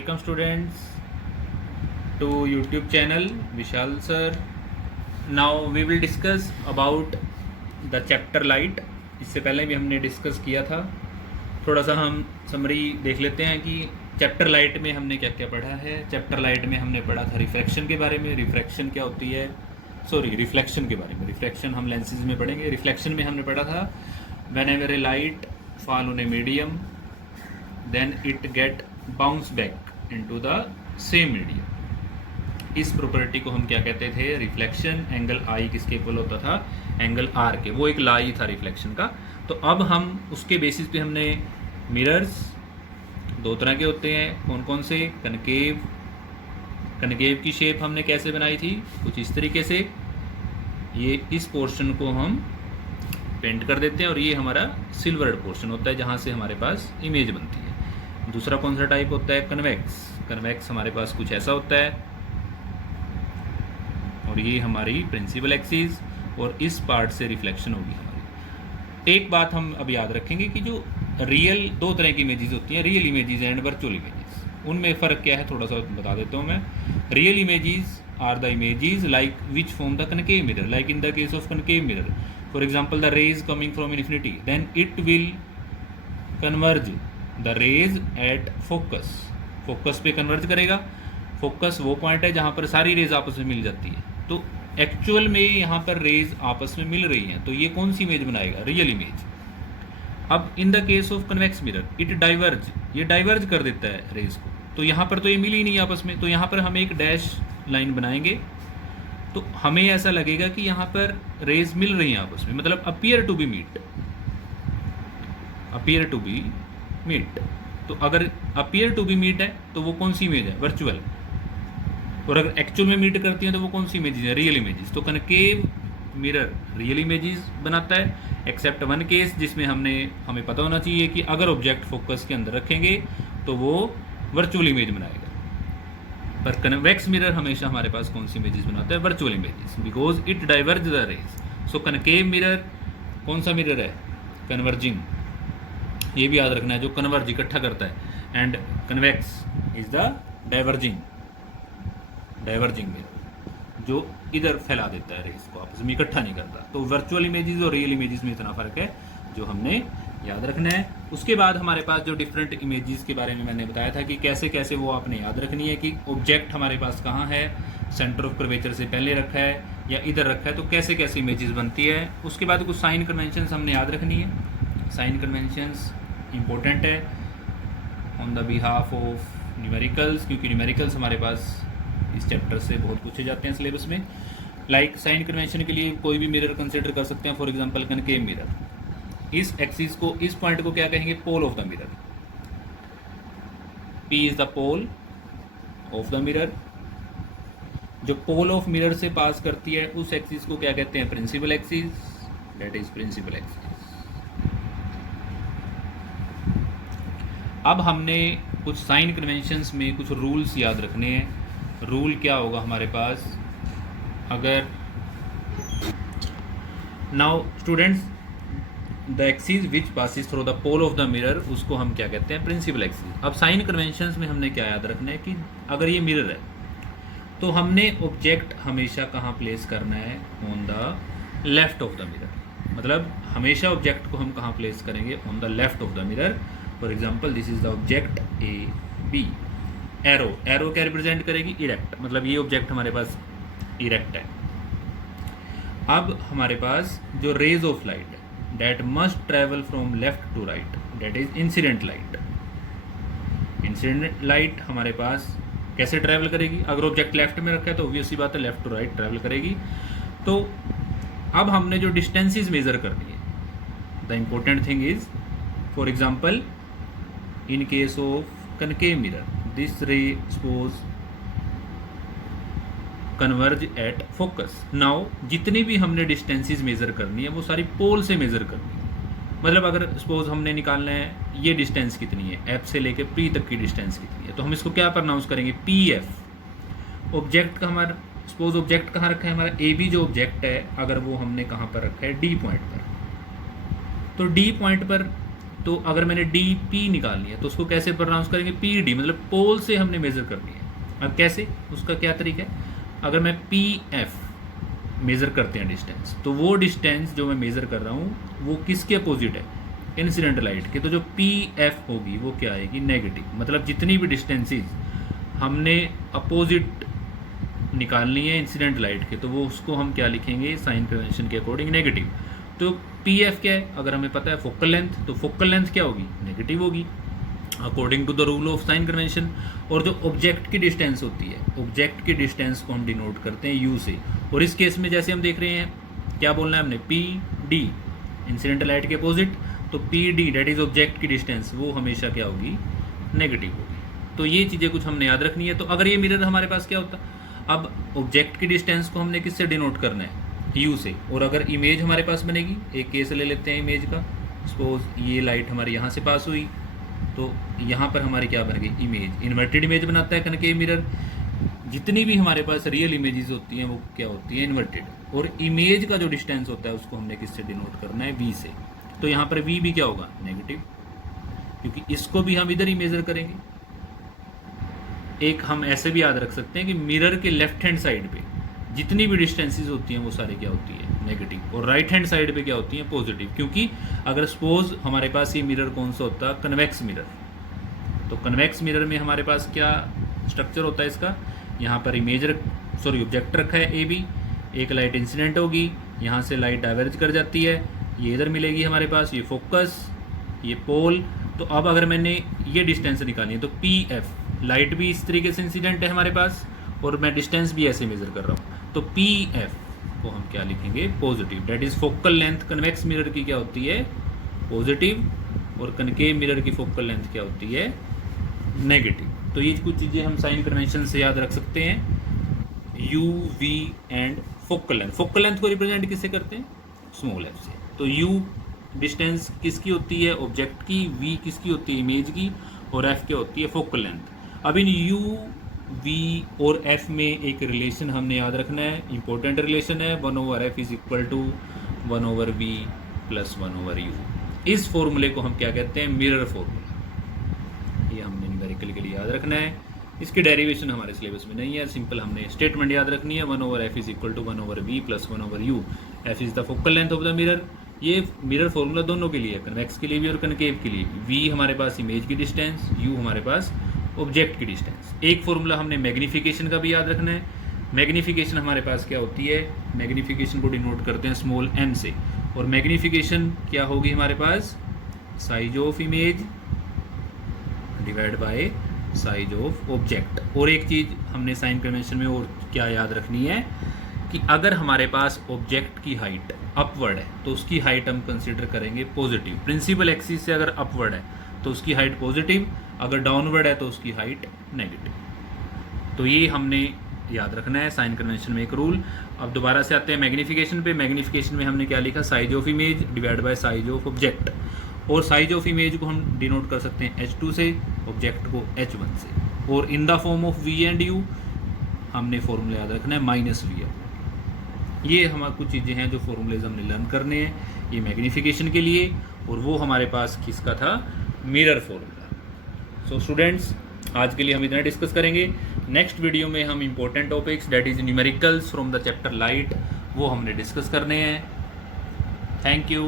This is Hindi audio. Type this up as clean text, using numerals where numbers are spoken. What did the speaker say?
Welcome students to YouTube channel Vishal sir. Now we will discuss about the chapter light. इससे पहले भी हमने डिस्कस किया था. थोड़ा सा हम समरी देख लेते हैं कि चैप्टर लाइट में हमने क्या क्या पढ़ा है. चैप्टर लाइट में हमने पढ़ा था रिफ्रैक्शन के बारे में. रिफ्रैक्शन क्या होती है, सॉरी रिफ्लेक्शन के बारे में. रिफ्रैक्शन हम लेंसेज में पढ़ेंगे. रिफ्लेक्शन में हमने पढ़ा था whenever a light fall on a medium then it get bounce back into the same medium. इस प्रॉपर्टी को हम क्या कहते थे, रिफ्लेक्शन. एंगल आई किसके इक्वल होता था, एंगल आर के. वो एक लॉ ही था रिफ्लेक्शन का. तो अब हम उसके बेसिस पे हमने मिरर्स दो तरह के होते हैं. कौन कौन से, कनकेव. कनकेव की शेप हमने कैसे बनाई थी, कुछ इस तरीके से. ये इस पोर्शन को हम पेंट कर देते हैं और ये हमारा सिल्वर्ड पोर्शन होता है जहाँ से हमारे पास इमेज बनती है. दूसरा कौन सा टाइप होता है, कन्वेक्स. कन्वेक्स हमारे पास कुछ ऐसा होता है और ये हमारी प्रिंसिपल एक्सिस और इस पार्ट से रिफ्लेक्शन होगी हमारी. एक बात हम अब याद रखेंगे कि जो रियल दो तरह की इमेजेस होती हैं, real images and virtual images. उनमें फ़र्क क्या है थोड़ा सा बता देता हूँ मैं. Real images are the images like which form the concave mirror. Like in the case of concave mirror, for example the rays coming from infinity, then it will converge the rays at focus. Focus पे कन्वर्ज करेगा. फोकस वो पॉइंट है जहाँ पर सारी रेज आपस में मिल जाती है. तो एक्चुअल में यहाँ पर रेज आपस में मिल रही हैं, तो ये कौन सी इमेज बनाएगा, रियल इमेज. अब इन the case of convex mirror it diverge, ये डाइवर्ज कर देता है रेज को. तो यहाँ पर तो ये मिल ही नहीं आपस में. तो यहाँ पर हम एक डैश लाइन बनाएंगे तो हमें ऐसा लगेगा कि यहाँ पर रेज मिल रही हैं आपस में, मतलब appear to be meet. Appear to be meet. तो अगर अपीयर टू बी मीट है तो वो कौन सी इमेज है, वर्चुअल. और अगर एक्चुअल में मीट करती हैं तो वो कौन सी इमेजेस है, रियल इमेजेस. तो कनकेव मिरर रियल इमेजेस बनाता है, एक्सेप्ट वन केस जिसमें हमें पता होना चाहिए कि अगर ऑब्जेक्ट फोकस के अंदर रखेंगे तो वो वर्चुअल इमेज बनाएगा. पर कन्वेक्स मिरर हमेशा हमारे पास कौन सी इमेजेस बनाता है, virtual images, because it diverge the rays. So concave mirror कौन सा मिरर है, कन्वर्जिंग. ये भी याद रखना है, जो कन्वर्ज इकट्ठा करता है. And convex is the diverging mirror, जो इधर फैला देता है रेज को, आपस में इकट्ठा नहीं करता. तो वर्चुअल इमेजेस और रियल इमेजेस में इतना फर्क है जो हमने याद रखना है. उसके बाद हमारे पास जो डिफरेंट इमेजेस के बारे में मैंने बताया था कि कैसे कैसे वो आपने याद रखनी है, कि ऑब्जेक्ट हमारे पास कहाँ है, सेंटर ऑफ कर्वेचर से पहले रखा है या इधर रखा है, तो कैसे कैसे इमेजेस बनती है. उसके बाद कुछ साइन कन्वेंशंस हमने याद रखनी है. साइन कन्वेंशंस इंपॉर्टेंट है on the behalf of numericals, क्योंकि न्यूमेरिकल्स हमारे पास इस चैप्टर से बहुत पूछे जाते हैं सिलेबस में. लाइक साइन कन्वेंशन के लिए कोई भी मिरर कंसिडर कर सकते हैं. फॉर एग्जांपल कनकेव मिरर, इस एक्सिस को, इस पॉइंट को क्या कहेंगे, pole of the mirror. P is the pole of the mirror. जो पोल ऑफ मिरर से पास करती है उस एक्सिस को क्या कहते हैं, principal axis. That is principal axis. अब हमने कुछ साइन कन्वेंशंस में कुछ रूल्स याद रखने हैं. रूल क्या होगा हमारे पास, अगर now students the axis which passes through the pole of the mirror, उसको हम क्या कहते हैं, प्रिंसिपल एक्सिस. अब साइन कन्वेंशंस में हमने क्या याद रखना है कि अगर ये मिरर है तो हमने ऑब्जेक्ट हमेशा कहाँ प्लेस करना है, on the left of the mirror. मतलब हमेशा ऑब्जेक्ट को हम कहाँ प्लेस करेंगे, on the left of the mirror. For example this is the object A B. Arrow क्या रिप्रेजेंट करेगी, इरेक्ट. मतलब ये ऑब्जेक्ट हमारे पास इरेक्ट है. अब हमारे पास जो रेज ऑफ लाइट है that must travel from left to right, that is incident light. Incident light हमारे पास कैसे ट्रैवल करेगी, अगर ऑब्जेक्ट लेफ्ट में रखा है तो ऑब्वियस सी बात है लेफ्ट टू राइट ट्रैवल करेगी. तो अब हमने जो डिस्टेंसेस मेजर करनी है, the important thing is, for example in case of concave mirror this ray suppose converge at focus. Now जितनी भी हमने डिस्टेंसेस मेजर करनी है वो सारी पोल से मेजर करनी है. मतलब अगर सपोज हमने निकालना है ये डिस्टेंस कितनी है, एफ से लेकर पी तक की डिस्टेंस कितनी है, तो हम इसको क्या प्रोनाउंस करेंगे, पी एफ. ऑब्जेक्ट का हमारा सपोज ऑब्जेक्ट कहाँ रखा है, हमारा ए बी जो ऑब्जेक्ट है, अगर वो हमने कहाँ पर रखा है, डी पॉइंट पर. तो डी पॉइंट पर तो अगर मैंने डी पी निकालनी है तो उसको कैसे प्रोनाउंस करेंगे, पी डी, मतलब पोल से हमने मेज़र करनी है। अब कैसे, उसका क्या तरीका है, अगर मैं पी एफ मेज़र करते हैं डिस्टेंस, तो वो डिस्टेंस जो मैं मेज़र कर रहा हूँ वो किसके अपोजिट है, इंसिडेंट लाइट के। तो जो पी एफ होगी वो क्या आएगी, नेगेटिव। मतलब जितनी भी डिस्टेंसेज हमने अपोजिट निकालनी है इंसिडेंट लाइट के, तो वो उसको हम क्या लिखेंगे, साइन कन्वेंशन के अकॉर्डिंग नेगेटिव। तो पी एफ क्या है, अगर हमें पता है फोकल लेंथ, तो फोकल लेंथ क्या होगी, नेगेटिव होगी according to the rule of sign convention. और जो ऑब्जेक्ट की डिस्टेंस होती है, ऑब्जेक्ट की डिस्टेंस को हम डिनोट करते हैं यू से। और इस केस में जैसे हम देख रहे हैं, क्या बोलना है हमने, पी डी इंसिडेंट लाइट के अपोजिट, तो P D that is object की डिस्टेंस, वो हमेशा क्या होगी, नेगेटिव होगी। तो ये चीज़ें कुछ हमने याद रखनी है। तो अगर ये मिरर हमारे पास क्या होता, अब ऑब्जेक्ट की डिस्टेंस को हमने किससे डिनोट करना है, यू से। और अगर इमेज हमारे पास बनेगी, एक केस ले लेते हैं इमेज का, सपोज ये लाइट हमारी यहाँ से पास हुई, तो यहाँ पर हमारी क्या बन गई, इमेज। इन्वर्टेड इमेज बनाता है कनकेव मिरर। जितनी भी हमारे पास रियल इमेजेस होती हैं वो क्या होती है, इन्वर्टेड। और इमेज का जो डिस्टेंस होता है उसको हमने किससे डिनोट करना है, वी से। तो यहाँ पर वी भी क्या होगा, नेगेटिव, क्योंकि इसको भी हम इधर ही मेजर करेंगे। एक हम ऐसे भी याद रख सकते हैं कि मिरर के लेफ्ट हैंड साइड पे जितनी भी डिस्टेंसेस होती हैं वो सारी क्या होती है, नेगेटिव। और राइट हैंड साइड पे क्या होती हैं, पॉजिटिव। क्योंकि अगर सपोज हमारे पास ये मिरर कौन सा होता है, कन्वेक्स मिरर, तो कन्वेक्स मिरर में हमारे पास क्या स्ट्रक्चर होता है इसका, यहाँ पर इमेज ऑब्जेक्ट रखा है ए बी, एक लाइट इंसिडेंट होगी, यहाँ से लाइट डाइवर्ज कर जाती है, ये इधर मिलेगी हमारे पास, ये फोकस, ये पोल। तो अब अगर मैंने ये डिस्टेंस निकालनी है तो पी एफ, लाइट भी इस तरीके से इंसिडेंट है हमारे पास और मैं डिस्टेंस भी ऐसे मेजर कर रहा हूँ, तो पी एफ को हम क्या लिखेंगे, positive. That is focal length convex mirror की क्या होती है, पॉजिटिव, और कनकेव मिरर की फोकल लेंथ क्या होती है, नेगेटिव। तो ये कुछ चीज़ें हम साइन कन्वेंशन से याद रख सकते हैं, U V and focal length. Focal length को रिप्रेजेंट किससे करते हैं, स्मॉल एफ से। तो यू डिस्टेंस किसकी होती है, ऑब्जेक्ट की, वी किसकी होती है, इमेज की, और एफ क्या होती है, फोकल लेंथ। अब इन यू वी और एफ में एक रिलेशन हमने याद रखना है, इंपॉर्टेंट रिलेशन है, 1/f is equal to 1/v plus 1/u। इस फॉर्मूले को हम क्या कहते हैं, मिरर फॉर्मूला। ये हमने न्यूमेरिकल के लिए याद रखना है। इसकी डेरिवेशन हमारे सिलेबस में नहीं है, सिंपल हमने स्टेटमेंट याद रखनी है, 1/f is equal to 1/v plus 1/u। F is the focal length of the mirror. ये मिरर फॉर्मूला दोनों के लिए है, कन्वेक्स के लिए भी और कनकेव के लिए भी। वी हमारे पास इमेज की डिस्टेंस, यू हमारे पास ऑब्जेक्ट की डिस्टेंस। एक फॉर्मूला हमने मैग्नीफिकेशन का भी याद रखना है। मैग्नीफिकेशन हमारे पास क्या होती है, मैग्नीफिकेशन को डिनोट करते हैं स्मॉल एन से, और मैग्नीफिकेशन क्या होगी हमारे पास, size of image divide by size of object. और एक चीज़ हमने साइन कन्वेंशन में और क्या याद रखनी है कि अगर हमारे पास ऑब्जेक्ट की हाइट अपवर्ड है तो उसकी हाइट हम कंसिडर करेंगे पॉजिटिव। प्रिंसिपल एक्सिस से अगर अपवर्ड है तो उसकी हाइट पॉजिटिव, अगर डाउनवर्ड है तो उसकी हाइट नेगेटिव। तो ये हमने याद रखना है साइन कन्वेंशन में एक रूल। अब दोबारा से आते हैं मैग्नीफिकेशन पे। मैग्नीफिकेशन में हमने क्या लिखा, size of image divide by size of object. और साइज ऑफ इमेज को हम डिनोट कर सकते हैं h2 से, ऑब्जेक्ट को h1 से। और in the form of v and u हमने फॉर्मूला याद रखना है -v। ये हमारी कुछ चीज़ें हैं जो फॉर्मूलेज हमने लर्न करने हैं ये मैग्नीफिकेशन के लिए, और वो हमारे पास किसका था, मिरर फॉर्मूला। सो स्टूडेंट्स, आज के लिए हम इतना डिस्कस करेंगे। नेक्स्ट वीडियो में हम important topics that is numericals from the chapter light वो हमने डिस्कस करने हैं। Thank you.